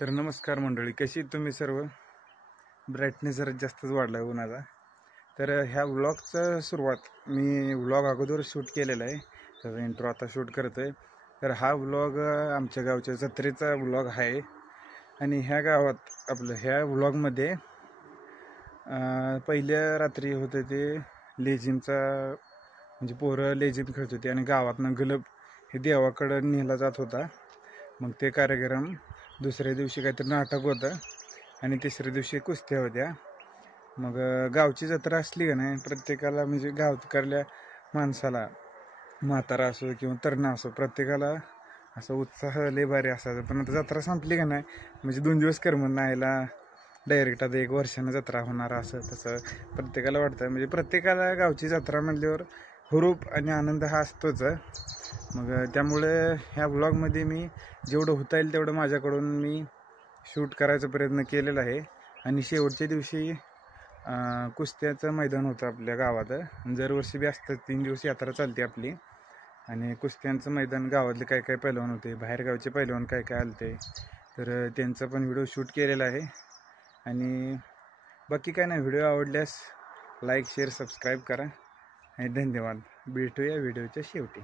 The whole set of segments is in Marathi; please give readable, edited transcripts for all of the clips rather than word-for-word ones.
तर नमस्कार मंडळी, कशी तुम्ही सर्व? ब्राईटनेस जरा जास्तच वाढला आहे उन्हाचा. तर ह्या व्लॉगचं सुरुवात मी व्लॉग अगोदर शूट केलेला आहे, तर इंट्रो आता शूट करतो आहे. तर हा व्लॉग आमच्या गावच्या जत्रेचा व्लॉग आहे. आणि ह्या गावात ह्या व्लॉगमध्ये पहिल्या रात्री होतं ते लेझिमचा, म्हणजे पोरं लेझिम खेळत होती आणि गावातनं गलब हे देवाकडं नेला जात होता. मग ते कार्यक्रम दुसऱ्या दिवशी काहीतरी नाटक होतं आणि तिसऱ्या दिवशी कुस्त्या होत्या. मग गावची जत्रा असली का नाही, प्रत्येकाला म्हणजे गावकरल्या माणसाला, म्हातारा असो किंवा तरुण असो, प्रत्येकाला असं उत्साह लय भारी असायचा. पण आता जत्रा संपली का नाही, म्हणजे 2 दिवस करमत नाहीला, डायरेक्ट आता 1 वर्षानं जत्रा होणार असं तसं प्रत्येकाला वाटतं. म्हणजे प्रत्येकाला गावची जत्रा म्हटल्यावर हुरूप आणि आनंद हा असतोच. मग त्यामुळे ह्या व्लॉगमध्ये मी जेवढं होता येईल तेवढं माझ्याकडून मी शूट करायचा प्रयत्न केलेला आहे. आणि शेवटच्या दिवशी कुस्त्याचं मैदान होतं आपल्या गावात. दरवर्षी बी असतं, 3 दिवस यात्रा चालते आपली. आणि कुस्त्यांचं मैदान, गावातले काय काय पैलवान होते, बाहेरगावचे पैलवान काय काय आलते, तर त्यांचा पण व्हिडिओ शूट केलेला आहे. आणि बाकी काय नाही, व्हिडिओ आवडल्यास लाईक, शेअर, सबस्क्राईब करा आणि धन्यवाद. भेटूया व्हिडिओच्या शेवटी.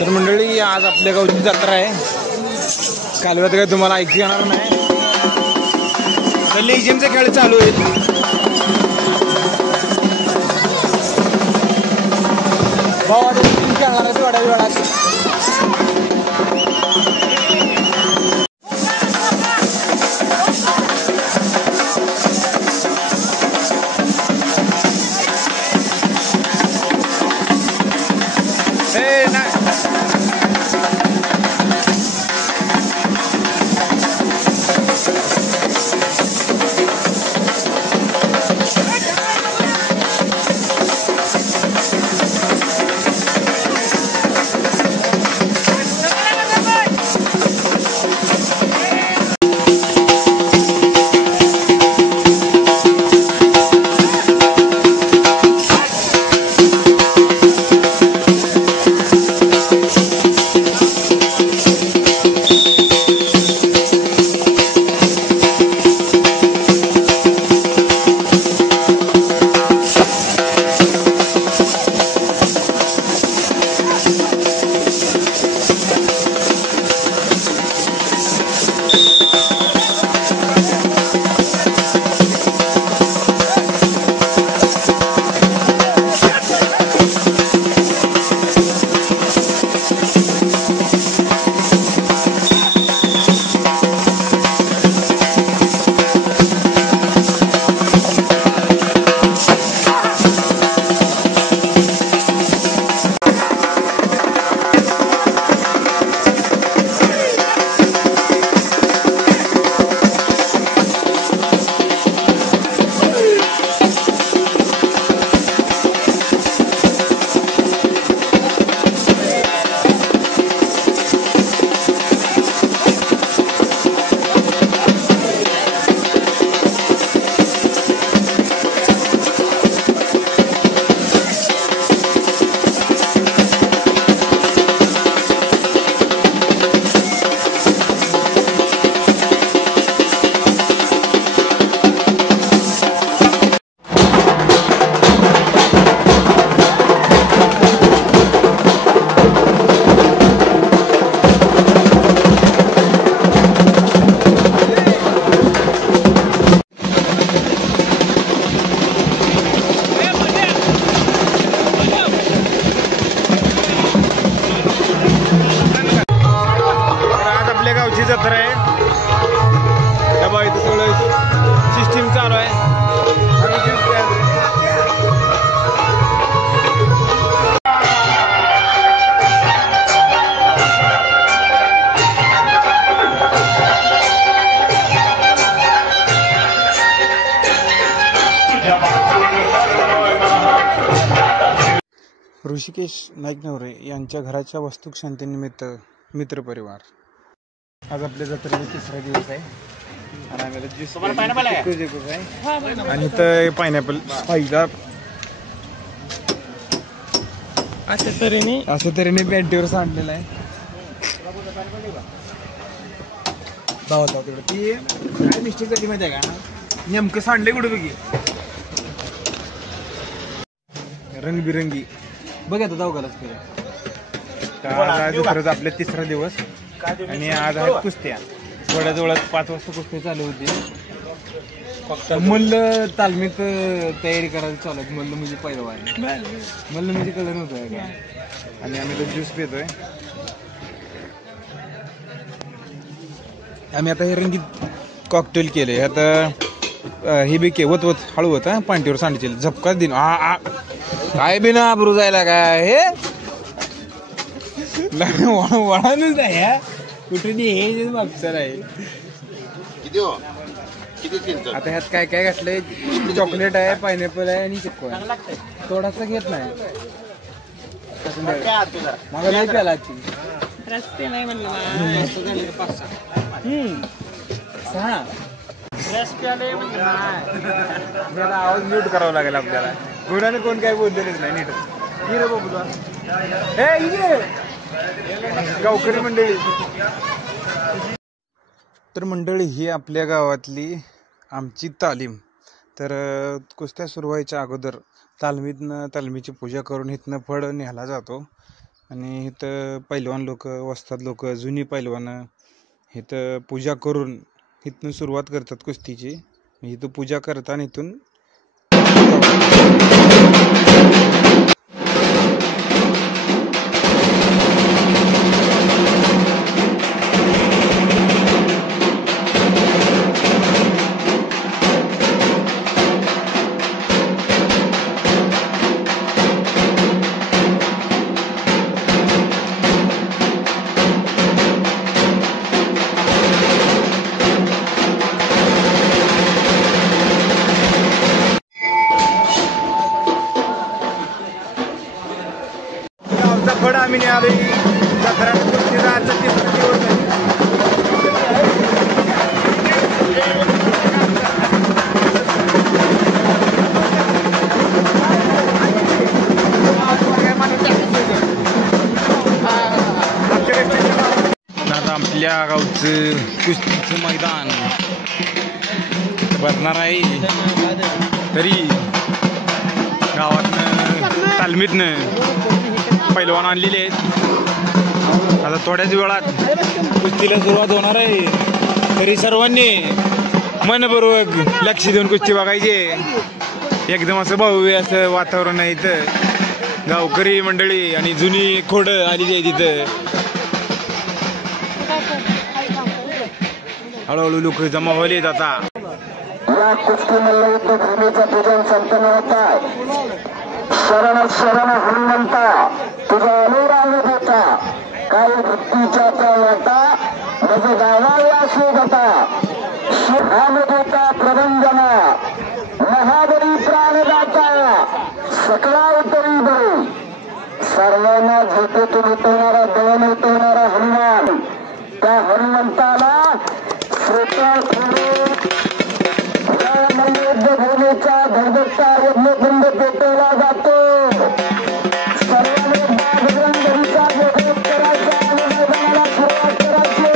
तर मंडळी, आज आपल्या गावची जत्रा आहे. कालव्यात काय तुम्हाला ऐकू येणार नाही. लेझिमचे खेळ चालू आहेत. खेळणारच वाड्या वेळात. जत्रा आहे. त्या बाई इथं सगळं सिस्टीम चालू आहे. ऋषिकेश नाईक नवरे यांच्या घराच्या वास्तुशांतीनिमित्त मित्रपरिवार. आज आपल्या जत्रेचा 3रा दिवस आहे. आणि आम्हाला ज्यूस आहे आणि इथं पायनॅपल पहिला अशा तऱ्हेने बँटीवर सांडलेला आहे. धावत तिकडे ती काय मिस्टेक झाली माहिती आहे का, नेमकं सांडले कुठे बघी रंगबिरंगी बघ आता धावकालाच केलं. आज खरंच आपल्या 3रा दिवस आणि आज आहेत कुस्त्या. थोड्या जवळात 5 वाजता कुस्त्या चालू होती. फक्त मल्ल तालमीत तयारी करायला चालू आहे. मल्ल म्हणजे पहिलवान, मल्ल म्हणजे कलर नव्हतं का. आणि आम्ही तो ज्यूस पितोय. आम्ही आता हे रंगीत कॉकटेल केले. आता हे बी के वत हळू होता पांटीवर सांडचे झपकाच दिन काय बी ना अब्रू जायला काय हे वळानच नाही कुठे हे मागचं आहे. आता ह्यात काय काय घातलंय, चॉकलेट आहे, पायनॅपल आहे आणि चिक्कू आहे. थोडासा घेत नाही मला नाही प्याला आवाज म्यूट करावा लागेल आपल्याला. गुणाने कोण काय बोललेलंच नाही नीट. रे बाबू गावकरी मंडळी. तर मंडळी ही आपल्या गावातली आमची तालीम. तर कुस्त्या सुरू व्हायच्या अगोदर तालमीची पूजा करून इथनं फळ न्यायला जातो. आणि इथं पैलवान लोक, वस्ताद लोक, जुनी पैलवानं इथं पूजा करून इथून सुरुवात करतात कुस्तीची. इथं पूजा करताना इथून फळ आम्ही आलोय. आता आपल्या गावचं कुस्तीचं मैदान भरणार आहे. तरी गावातनं तालमीतनं पैलवान आणलेले आहेत. आता थोड्याच वेळात कुस्तीला सुरुवात होणार आहे. तरी सर्वांनी मनपूर्वक लक्ष देऊन कुस्ती बघायचे. एकदम असं भव्य असं वातावरण आहे इथं. गावकरी मंडळी आणि जुनी खोडं आलेली आहे तिथं. हळूहळू लोक जमा व्हायलेत. आता या कुस्ती मल्लयुद्धभूमीचं पूजन संपन्न होत आहे. शरण शरण हनुमंता तुझा अनुराग होता, काही वृत्तीच्या त्या वाटा मज गावाला शोभता. शिहानुदेता प्रबंधना महाबली प्राणदाता सकला उतरी बळी. सर्वांना झोपेतून उठवणारा, दळण उठवणारा हनुमान, त्या हनुमंताला श्रोता मल्लयुद्धभूमीचा धगधगता यज्ञकुंड पेटवला जातो. सर्वांनी बजरंगबलीचा जयघोष करायचा आणि मैदानाला सुरुवात करायची.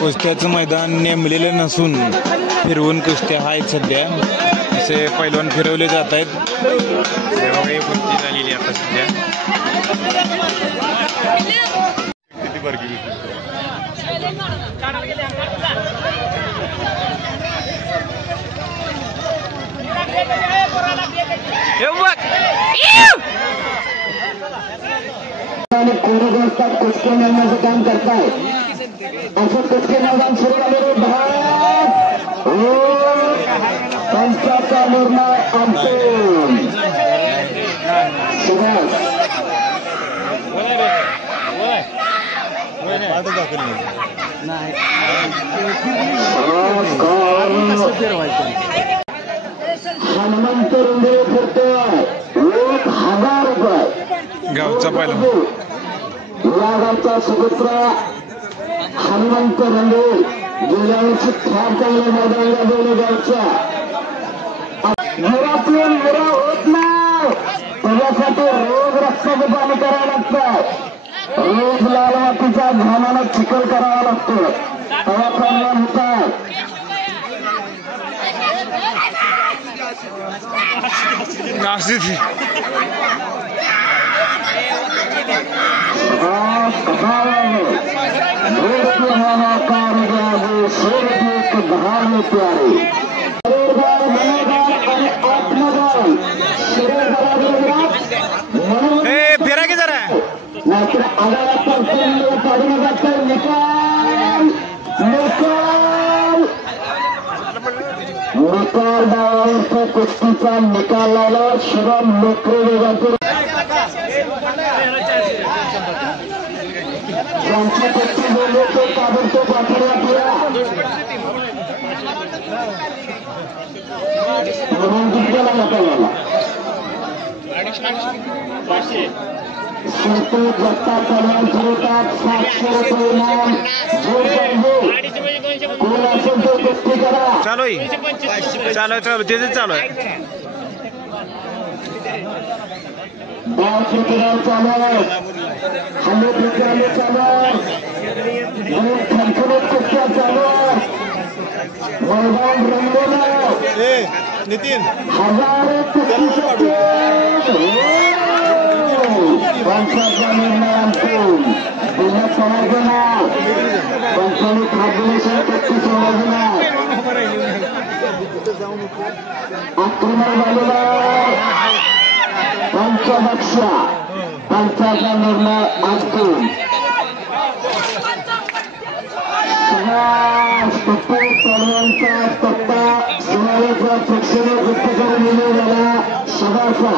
कुस्त्याचं मैदान नेमलेलं नसून फिरवून कुस्त्या आहेत सध्या. असे पैलवान फिरवले जात आहेत. सेवाही कुस्ती झालेली आता सध्या. कोरोग्राफर कुस्ती नेमण्याचं काम करतायत. असं कुस्ती मैदान सुरू झालेले पंचाचा निर्णय अंतिम. सुभाष हनुमंत रुंदे फिरतोय 1000 रुपये गावचा पहिला या गावचा सुपुत्र हनुमंत रुंदे गेल्या वर्षी फार चांगल्या मैदानाला गेले गावच्या घरातून मुरा होत नाही त्याच्यासाठी रोज रक्ताचं पाणी करावं लागतं रोज लाल मातीच्या घामानं चिखल करावा लागतो तेव्हा कल्याण होतात फिरा की जरा नाहीतर आगाराचा काढून जातं निकाल डावांचा कुस्तीचा निकाल लावला शिवम नोकरी वेगाचे ज्यांची कुस्ती बोलले ते ताबडतोब वापरला रोमांचित केला नाकाला शिरतो जगता कल्याण ठरवतात 700 रुपये इनाम जोर पाहिजे कोण असेल तो कुस्ती करा चालू तेच चालू आहे डाव प्रतिडाव चालू आहे हल्ले प्रतिहल्ले चालू आहे खणखणीत कुस्त्या चालू आहे मैदान रंगवलं नितीन हजारो कुस्ती पंचाचा निर्णय अंतिम पुन्हा समजणार पंचाने खाजलेशन कुस्ती समजणार आक्रमण झालेला पंचभक्षा पंचाचा निर्णय अंतिम तलवांचा पत्ता शिवाजीच्या शिक्षण गुप्त करून मिळवलेला शबासा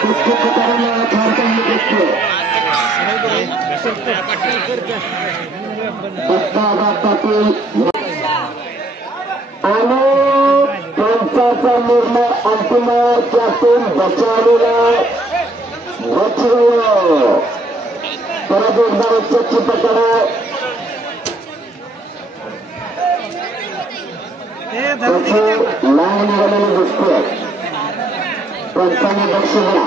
कुस्ती करून फार चांगली कुस्ती पत्ता पाटील आणि पंचाचा निर्णय अंतिम त्यातून बचावलेला परत एकदा उच्च पकड लाईन निघालेली दिसते पंचाने लक्ष द्या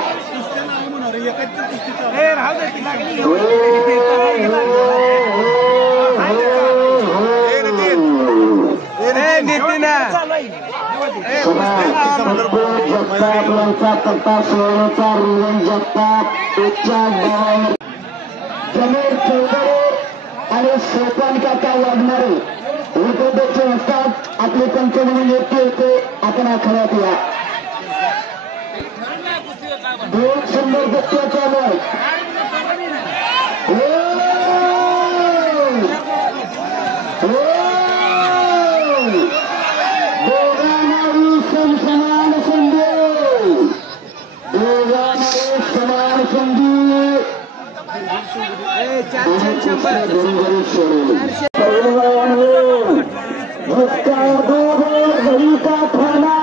जगताप यांचा पत्ता सोळाचा रुवन जगताप उच्चा गावावर जमीर चौधरी आणि सोपान काका वाढणारे विकोदेचे असतात आपले पंचमणी नियुक्ती होते आपण आखाड्यात या दोन सुंदर कुस्त्या चालू आहेत दोघांनाही समान संधी समान संधी घरी का थाना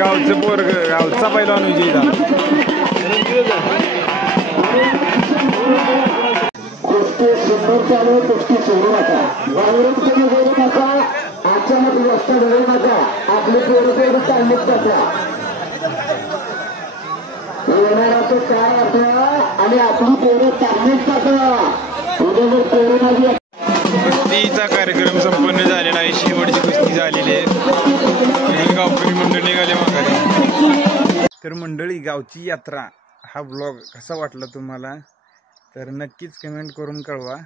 गावचं पोरग गावचा पहिलवान विजयी झाला कुस्ती सुंदर चालू कुस्ती सोडू नका बाहेरून तुम्ही बोलू नका अचानक रस्ता धरू नका आपली पोरं चाललीच जाता येणाराचं काय आता आणि आपली पोरं चाललीच जाता उद्या जर पोरं माझी कुस्तीचा कार्यक्रम संपन्न झालेला आहे शेवटची कुस्ती झालेली आहे गावकरी मंडळ निघाले माघारी तर मंडळी गावची यात्रा हा ब्लॉग कसा वाटला तुम्हाला तर नक्कीच कमेंट करून कळवा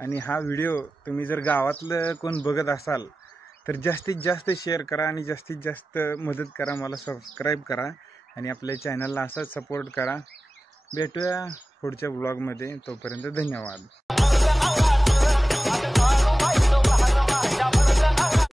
आणि हा व्हिडिओ तुम्ही जर गावातलं कोण बघत असाल तर जास्तीत जास्त शेअर करा आणि जास्तीत जास्त मदत करा, मला सबस्क्राईब करा आणि आपल्या चॅनलला असाच सपोर्ट करा. भेटूया पुढच्या ब्लॉगमध्ये, तोपर्यंत धन्यवाद.